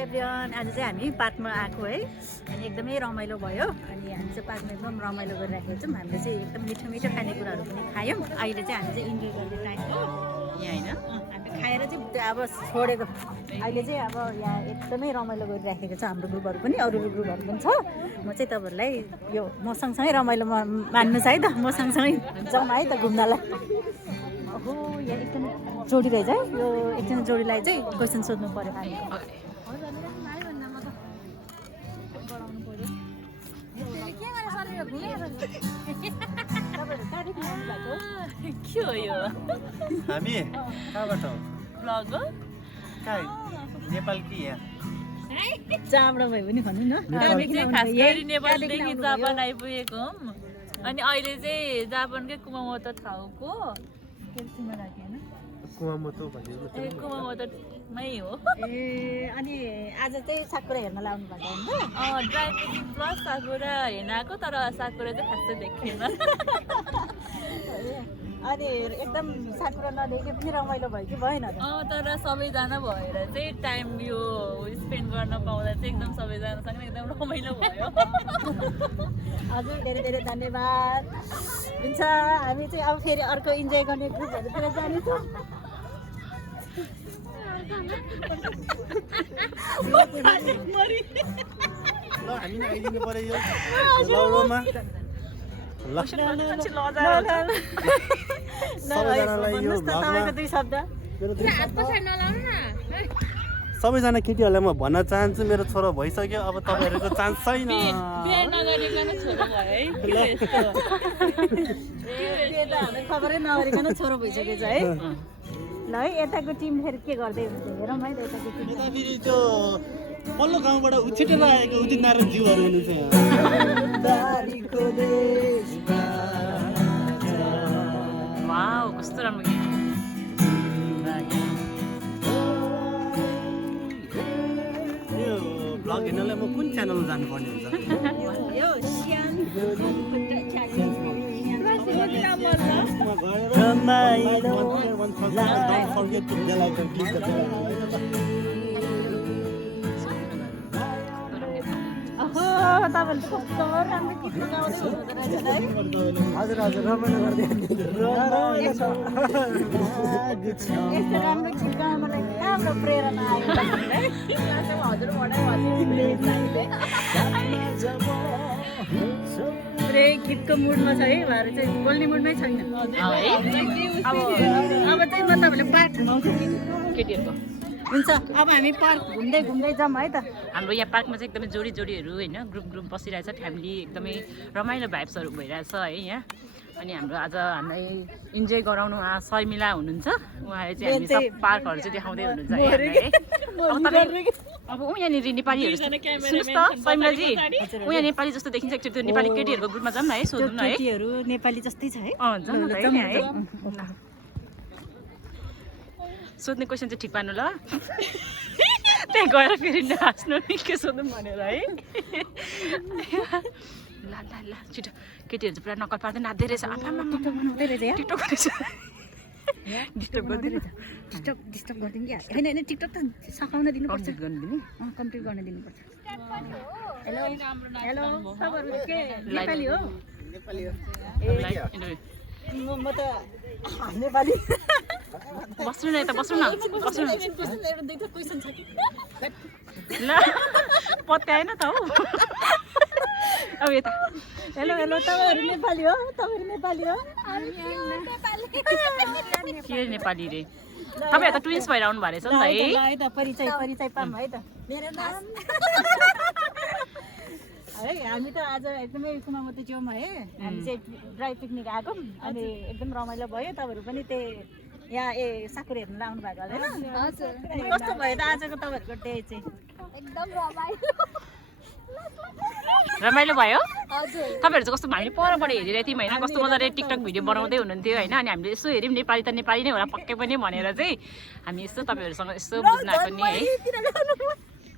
Everyone, आज चाहिँ हामी पार्कमा आएको है अनि एकदमै रमाइलो भयो अनि हामी चाहिँ पार्कमा एकदम रमाइलो गरिराखेको छौँ। हामीले चाहिँ एकदम मिठो मिठो खानेकुराहरू पनि खायौँ। अहिले चाहिँ हामी चाहिँ इन्जोय गर्ने टाइम हो यहाँ होइन, हामी खाएर चाहिँ अब छोडेको। अहिले चाहिँ अब यहाँ एकदमै रमाइलो गरिराखेको छ हाम्रो ग्रुपहरू पनि, अरू ग्रुपहरू पनि छ। म चाहिँ तपाईँहरूलाई यो म सँगसँगै रमाइलो मान्नुहोस् है त, म सँगसँगै जाउँ है त घुम्नलाई। ओहो यहाँ एकदम जोडी रहेछ है, यो एकजना जोडीलाई चाहिँ क्वेसन सोध्नु पऱ्यो हामी। के हो यो? हामी कहाँबाट हो? ब्लग हो? कहाँ? नेपाल कि यहाँ? जहाँबाट भयो भने भन्नु न। हामी चाहिँ खास गरी नेपालदेखि जापान आइपुगेको हौँ। अनि अहिले चाहिँ जापानकै कुमामोतो ठाउँको कुमामोतो भनेको कुमामोतोमै हो। ए अनि आज चाहिँ साकुरा हेर्न लाउनु भएको हो ड्राई पिकिङ प्लस साकुरा हेर्न आएको, तर साकुरा चाहिँ खासै देखेन। अनि एकदम साकुरा नदेखे पनि रमाइलो भयो कि भएन? तर सबैजना भएर चाहिँ टाइम यो स्पेन्ड गर्न पाउँदा चाहिँ एकदम सबैजनासँग एकदम रमाइलो भयो। हजुर धेरै धेरै धन्यवाद। हुन्छ हामी चाहिँ अब फेरि अर्को इन्जोय गर्ने ग्रुपहरूतिर जानेछौँ। ल हामी नि आइदिनु पर्यो यो लौरोमा। ल सबैजनालाई यो भ्लगमा दुई शब्द सबैजना केटीहरूलाई म भन्न चाहन्छु, मेरो छोरो भइसक्यो, अब तपाईँहरूको चान्स छैन। बिहे नगरिकन छोरो भयो है। हामीलाई खबरै नगरिकन छोरो भइसकेको छ है। ल है यताको टिम फेरि के गर्दै हुन्छ हेरौँ है त। यताको टिम यता फेरि त्यो पल्लो गाउँबाट उछिटेर आएको उदित नारायण ज्यूहरू हुनुहुन्छ यहाँ। वाउ कस्तो राम्रो गीत। यो भ्लग हेर्नलाई म कुन च्यानल जानुपर्ने हुन्छ? यो सियान तपाईँहरूले कस्तो राम्रो गीत गाउँदै हुनुहुँदो रहेछ है। हजुर हजुर रमाइलो गर्दै यस्तो राम्रो गीत गाउन मलाई राम्रो प्रेरणा आयो पुरै गीतको मुडमा छ है, भएर चाहिँ बोल्ने मुडमै छैन। अब चाहिँ म तपाईँले पार्क घुमाउँछु केटीहरूको हुन्छ। अब हामी पार्क घुम्दै घुम्दै जाऊँ है त। हाम्रो यहाँ पार्कमा चाहिँ एकदमै जोडी जोडीहरू होइन, ग्रुप ग्रुप बसिरहेछ, फ्यामिली एकदमै रमाइलो भाइब्सहरू भइरहेछ है यहाँ। अनि हाम्रो आज हामीलाई इन्जोय गराउनु शर्मिला हुनुहुन्छ, उहाँले चाहिँ हामी सब पार्कहरू चाहिँ देखाउँदै हुनुहुन्छ है हामीलाई। अब तपाईँ अब ऊ यहाँनिर नेपालीहरू सुन्नुहोस् त शर्मिलाजी, ऊ यहाँ नेपाली जस्तो देखिन्छ, एकचोटि त्यो नेपाली केटीहरूको ग्रुपमा जाऊँ न है, सोधौँ न है। केटीहरू नेपाली जस्तै छ है। जाउँ न त है त्यहाँ है। सोध्ने क्वेसन चाहिँ ठिक पार्नु ल। त्यहाँ गएर फेरि नाच्नु नि के सोध्नु भनेर है। ल ल ल छिटो, केटीहरू चाहिँ पुरा नक्कल पार्दै नाच्दै रहेछ। बनाउँदै रहेछ यहाँ। टिकटक रहेछ, डिस्टर्ब गर्दैन। डिस्टर्ब गरिदिनु कि होइन होइन, टिकटक त सघाउन दिनुपर्छ, गरिदिनु कम्प्लिट गर्न दिनुपर्छ। हेलो हेलो तपाईँहरू के नेपाली हो? नेपाली हो। म त नेपाली। बस्नु न यता, बस्नु न, बस्नु न। दुईवटा क्वेसन छ कि ल पत्याएन त हौ। अब यता हेलो हेलो तपाईँहरू नेपाली हो? तपाईँहरू नेपाली हो? के नेपाली रे? तपाईँहरू त ट्विन्स भएर आउनु भएको रहेछ नि त है। है त परिचय परिचय पाऊँ है त। मेरो नाम है हामी त आज एकदमै कुमामोतो च्याउमा है, हामी चाहिँ ड्राई पिकनिक आएको अनि एकदम रमाइलो भयो। तपाईँहरू पनि त्यही यहाँ साकुरा हेर्नु आउनु भएको होइन? कस्तो भयो त आजको तपाईँहरूको डे चाहिँ? एकदम रमाइलो रमाइलो भयो। तपाईँहरू चाहिँ कस्तो हामीले परबाट हेरिरहेको थियौँ होइन, कस्तो मजाले टिकटक भिडियो बनाउँदै हुनुहुन्थ्यो होइन। अनि हामीले यसो हेऱ्यौँ नेपाली त नेपाली नै होला पक्कै पनि भनेर चाहिँ हामी यसो तपाईँहरूसँग यसो बुझ्न आएको नि है।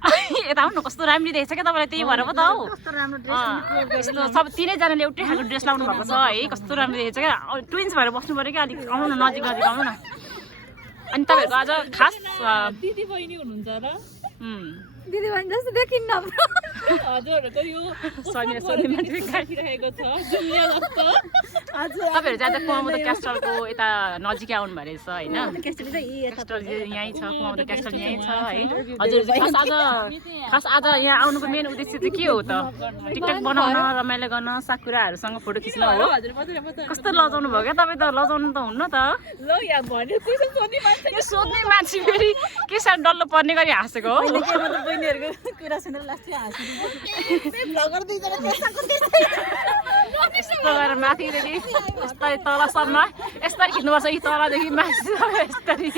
यता आउनु न, कस्तो राम्रो देखेछ क्या तपाईँलाई, त्यही भएर पो त हौ। यस्तो सब तिनैजनाले एउटै खालको ड्रेस लाउनु भएको छ है, कस्तो राम्रो देखेछ क्या। ट्विन्स भएर बस्नु पऱ्यो क्या, अलिक आउनु न, नजिक नजिक आउनु न। अनि तपाईँहरूको आज खास दिदी बहिनी हुनुहुन्छ र दिदी भने जस्तो देखिन्न हजुरहरूको यो सैन्य सोध्ने मान्छे राखिरहेको छ जुलिया जस्तो तपाईँहरू चाहिँ आज कुमाउँदो क्यास्टलको यता नजिकै आउनु भएको रहेछ होइन क्यास्टल चाहिँ क्यास्टल यहीँ छ कुमाउँदो क्यास्टल यहीँ छ है हजुर खास आज यहाँ आउनुको मेन उद्देश्य चाहिँ के हो त टिकटक बनाउन रमाइलो गर्न साकुराहरूसँग फोटो खिच्न हो कस्तो लजाउनु भयो क्या तपाईँ त लजाउनु त हुन्न त ल यहाँ भन्यो क्वेसन सोध्ने मान्छे यो सोध्ने मान्छे फेरि के साह्रो डल्लो पर्ने गरी हाँसेको हो बहिनीहरूको कुरा सुनेर लास्टमा हाँसिदिन्छ यस्तो गरेर माथिदेखि यस्तै तलसम्म यसरी खिच्नुपर्छ कि तलदेखि माथि यस्तरी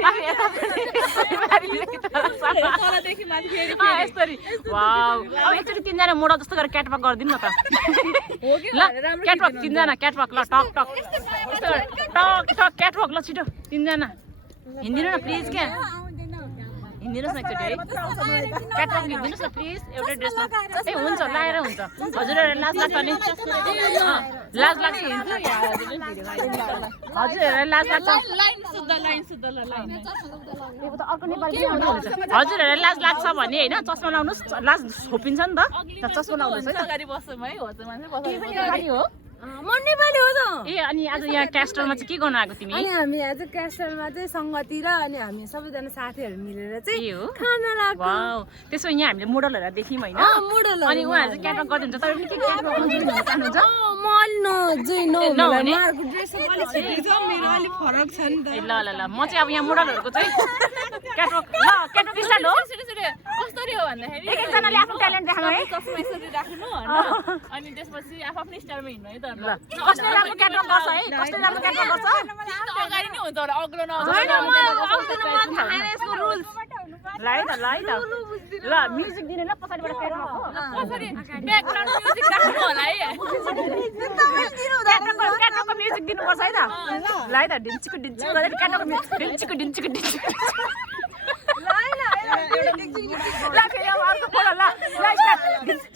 आफू यता पनि यसरी माथिदेखि तलसम्म तलदेखि माथि फेरि यस्तरी वाउ अब एकचोटि तिनजना मोडल जस्तो गरेर क्याटवक गरिदिनु न त ल क्याटवक तिनजना क्याटवक ल टक टक यस्तो गरेर टक टक क्याटवक ल छिटो तिनजना हिँडिदिनु न प्लिज क्या हिँडिदिनुहोस् न एकचोटि है क्याटवक हिँडिदिनुहोस् न प्लिज एउटै ड्रेसमा ए हुन्छ लाएर हुन्छ हजुरहरू लाज लाग्छ नि लाज लाग्छ हजुरहरूलाई लाज लाग्छ लाइन सुद्ध ल लाइन अर्को नेपाली हजुरहरूलाई लाज लाग्छ भने होइन चस्मा लाउनुहोस् लाज छोपिन्छ नि त चस्मा लाउनुहोस् है अगाडि बस्छौँ है होस् मान्छे नेपाली हो म नेपाली हो त ए अनि आज यहाँ क्यास्टलमा चाहिँ के गर्न आएको तिमी अनि हामी आज क्यास्टलमा चाहिँ सङ्गति र अनि हामी सबैजना साथीहरू मिलेर चाहिँ के हो खाना लाग्यो वाउ त्यसो यहाँ हामीले मोडलहरू देख्यौँ होइन मोडल अनि उहाँहरू चाहिँ क्याटवक गर्नुहुन्छ तपाईँ पनि के क्याटवक गर्नु चाहनुहुन्छ म अलि नहुने? उहाँहरूको ड्रेस अलिक छुट्टी छ मेरो अलिक फरक छ नि त ए ल ल ल म चाहिँ अब यहाँ मोडलहरूको चाहिँ क्याटवक ल क्याटवक स्टाइल हो कसरी हो भन्दाखेरि एक एकजनाले आफ्नो ट्यालेन्ट देखाउनु है चस्मा यसरी राख्नु होइन अनि त्यसपछि आफ्नै स्टाइलमा हिँड्नु है त ल कस्तो राम्रो क्याटवक गर्छ है कस्तो राम्रो क्याटवक गर्छ अगाडि नै हुन्छ होला अग्लो ल है त ल म्युजिक दिने ल पछाडिबाट क्याटवक हो कसरी ब्याकग्राउन्ड म्युजिक राख्नु होला है क्याटवकको म्युजिक दिनुपर्छ है त ल है त ढिन्चीको ढिन्चीको गरेर क्याटवकको ढिन्चीको ल फेरि अब अर्को फोटो ल स्टार्ट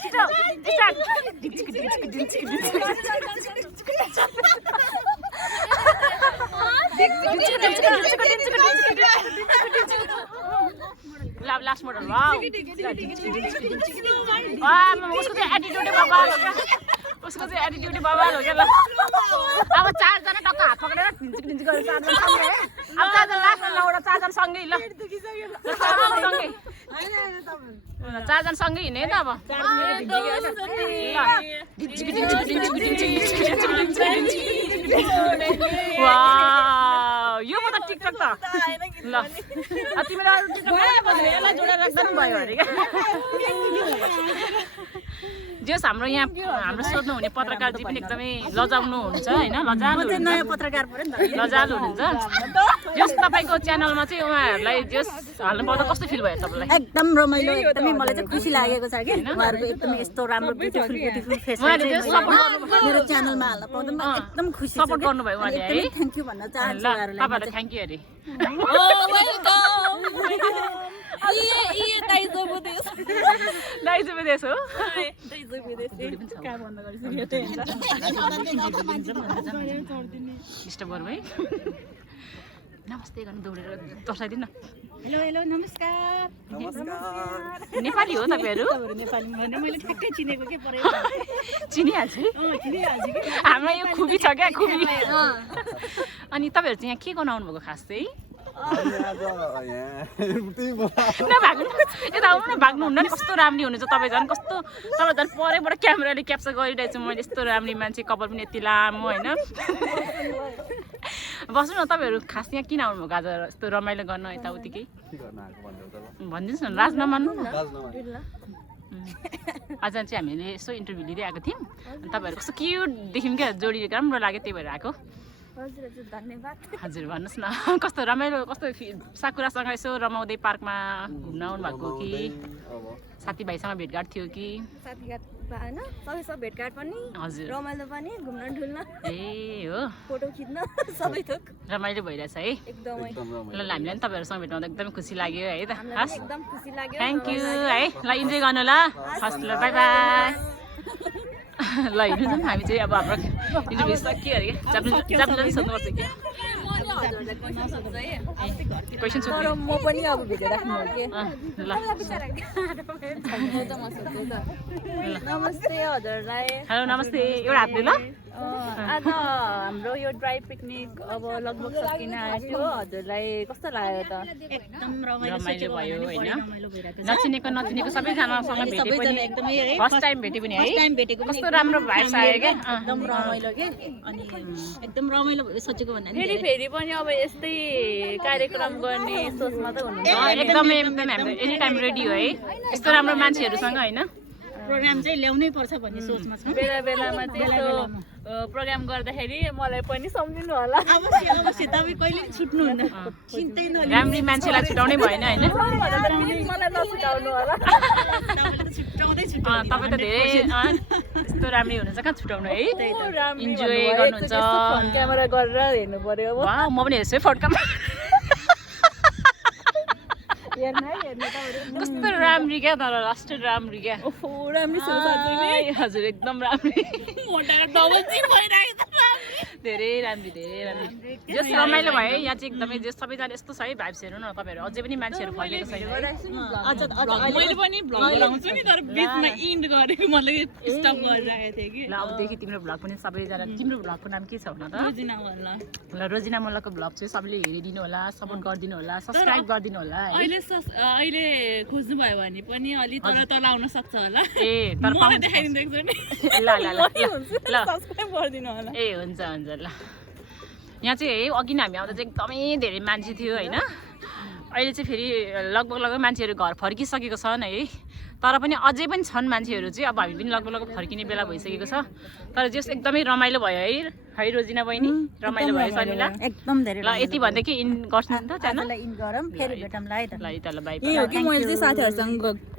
छिटो स्टार्ट ल लास्ट मोडल वाउ उसको चाहिँ एटिट्युडै बवाल हो क्या उसको चाहिँ एटिट्युडै बवाल हो क्या ल अब चारजना टक्क हात पक्रेर ढिन्ची गरेर चारजना सँगै है अब चारजना लास्टमा लौडा चारजना सँगै ल चारजना सँगै हिँड्ने त अब यो पो त टिकटक त ल तिमीले यसलाई जोडेर राख्दा पनि भयो अरे क्या जस हाम्रो यहाँ हाम्रो सोध्नुहुने पत्रकारजी पनि एकदमै लजाउनु हुन्छ होइन नयाँ पत्रकार पऱ्यो नि त लजालु हुनुहुन्छ जस तपाईँको च्यानलमा चाहिँ उहाँहरूलाई जस हाल्नु पर्दा कस्तो फिल भयो तपाईँलाई एकदम रमाइलो एकदमै मलाई चाहिँ खुसी लागेको छ कि उहाँहरूको एकदमै यस्तो राम्रो ब्युटिफुल फेस मेरो च्यानलमा हाल्न पाउँदा म एकदम खुसी सपोर्ट गर्नुभयो उहाँले है थ्याङ्क यू भन्न चाहन्छु ल तपाईँहरूलाई थ्याङ्क यू अरे दाइजो विदेश हो डिस्टर्ब गरौँ है नमस्ते गर्नु दौडेर तर्साइदिनु न हेलो हेलो नमस्कार नेपाली हो तपाईँहरू नेपाली भने मैले ठ्याक्कै चिनेको के पऱ्यो चिनिहाल्छु हाम्रो यो खुबी छ क्या खुबी अनि तपाईँहरू चाहिँ यहाँ के गर्न आउनुभएको खास चाहिँ नभाग्नु यता आउनु न भाग्नुहुन्न नि कस्तो राम्री हुनुहुन्छ तपाईँ झन् कस्तो तपाईँ झन् परैबाट क्यामेराले क्याप्चर गरिरहेको छु मैले यस्तो राम्री मान्छे कपाल पनि यति लामो होइन बस्नु न तपाईँहरू खास यहाँ किन आउनुभएको आज यस्तो रमाइलो गर्न यताउतिकै भनिदिनुहोस् न लाज नमान्नु न आज चाहिँ हामीले यसो इन्टरभ्यू लिँदै आएको थियौँ अनि तपाईँहरू कस्तो क्युट देख्यौँ क्या जोडी राम्रो लाग्यो त्यही भएर आएको धन्यवाद हजुर भन्नुहोस् न कस्तो रमाइलो कस्तो साकुरासँग यसो रमाउँदै पार्कमा घुम्न आउनु भएको कि साथीभाइसँग भेटघाट थियो कि साथीघाट भएन सबैसँग भेटघाट पनि हजुर रमाइलो पनि घुम्न डुल्न ए हो फोटो खिच्न सबै थोक रमाइलो भइरहेछ है एकदमै ल हामीलाई पनि तपाईँहरूसँग भेट्नु एकदमै खुसी लाग्यो है त हस् एकदम खुसी लाग्यो थ्याङ्क यू है ल इन्जोय गर्नु ल हस् ल बाई बाई ल हिँड्नु जाउँ हामी चाहिँ अब हाम्रो इन्टरभ्यू सकियो अरे क्या जाप्नु सोध्नुपर्छ कि क्वेसन तर सोध्नु म पनि अब भिडियो राख्नु हो कि ल नमस्ते हजुरलाई हेलो नमस्ते एउटा हातले ल आज हाम्रो यो ड्राई पिकनिक अब लगभग सकिन आयो हजुरलाई कस्तो लाग्यो त एकदम रमाइलो भयो होइन नचिनेको सबैजनासँग भेटे पनि एकदमै फर्स्ट टाइम भेटे पनि है टाइम भेटेको कस्तो राम्रो भाइब्स आयो क्या एकदम रमाइलो के अनि एकदम रमाइलो सोचेको भन्दा फेरि फेरि पनि अब यस्तै कार्यक्रम गर्ने सोचमा त हुनुहुन्छ एकदमै हाम्रो एनी टाइम रेडी हो है यस्तो राम्रो मान्छेहरूसँग होइन प्रोग्राम चाहिँ ल्याउनै पर्छ भन्ने सोचमा छ बेला बेलामा चाहिँ यस्तो प्रोग्राम गर्दाखेरि मलाई पनि सम्झिनु होला अवश्य अवश्य तपाईँ कहिले छुट्नुहुन्न चिन्तै नलिनु राम्री मान्छेलाई छुटाउनै भएन होइन मलाई नछुटाउनु होला छुट्टाउँदै तपाईँ त धेरै यस्तो राम्री हुनुहुन्छ कहाँ छुटाउनु है इन्जोय गर्नुहुन्छ फोन क्यामेरा गरेर हेर्नु पर्यो अब वाह म पनि हेर्छु है फड्कामा कस्तो राम्री क्या तर लास्टेड राम्री क्या ओहो राम्रो छ साँच्चै नै हजुर एकदम राम्री मोटा डबल चाहिँ भइरहेको छ धेरै राम्री जस रमाइलो भयो है यहाँ चाहिँ एकदमै जस सबैजना यस्तो छ है भाइब्स हेर्नु न तपाईँहरू अझै पनि मान्छेहरू फर्केको छैन मैले पनि भ्लग बनाउँछु नि तर बिचमा इन्ड गरेको मतलब स्टप गरिरहेको थिएँ कि ल अबदेखि तिम्रो भ्लग पनि सबैजना तिम्रो भ्लगको नाम के छ भन त बुझिन होला ल रोजिना मल्लको भ्लग चाहिँ सबैले हेरिदिनु होला सपोर्ट गरिदिनु होला सब्सक्राइब गरिदिनु होला है अहिले खोज्नु भयो भने पनि अलि तल आउन सक्छ होला ए तर मलाई देखाइदिँदैछु नि ल ल ल ल सब्सक्राइब गरिदिनु होला ए हुन्छ ल यहाँ चाहिँ है अघि नै हामी आउँदा चाहिँ एकदमै धेरै मान्छे थियो होइन अहिले चाहिँ फेरि लगभग मान्छेहरू घर फर्किसकेको छन् है तर पनि अझै पनि छन् मान्छेहरू चाहिँ अब हामी पनि लगभग फर्किने बेला भइसकेको छ तर जस एकदमै रमाइलो भयो है रोजिना बहिनी रमाइलो भयो शर्मिला एकदम धेरै ल यति भन्दै के इन गर्छु नि त च्यानल इन गरौँ फेरि भेटौँला है त ल बाई यही हो कि मैले चाहिँ साथीहरूसँग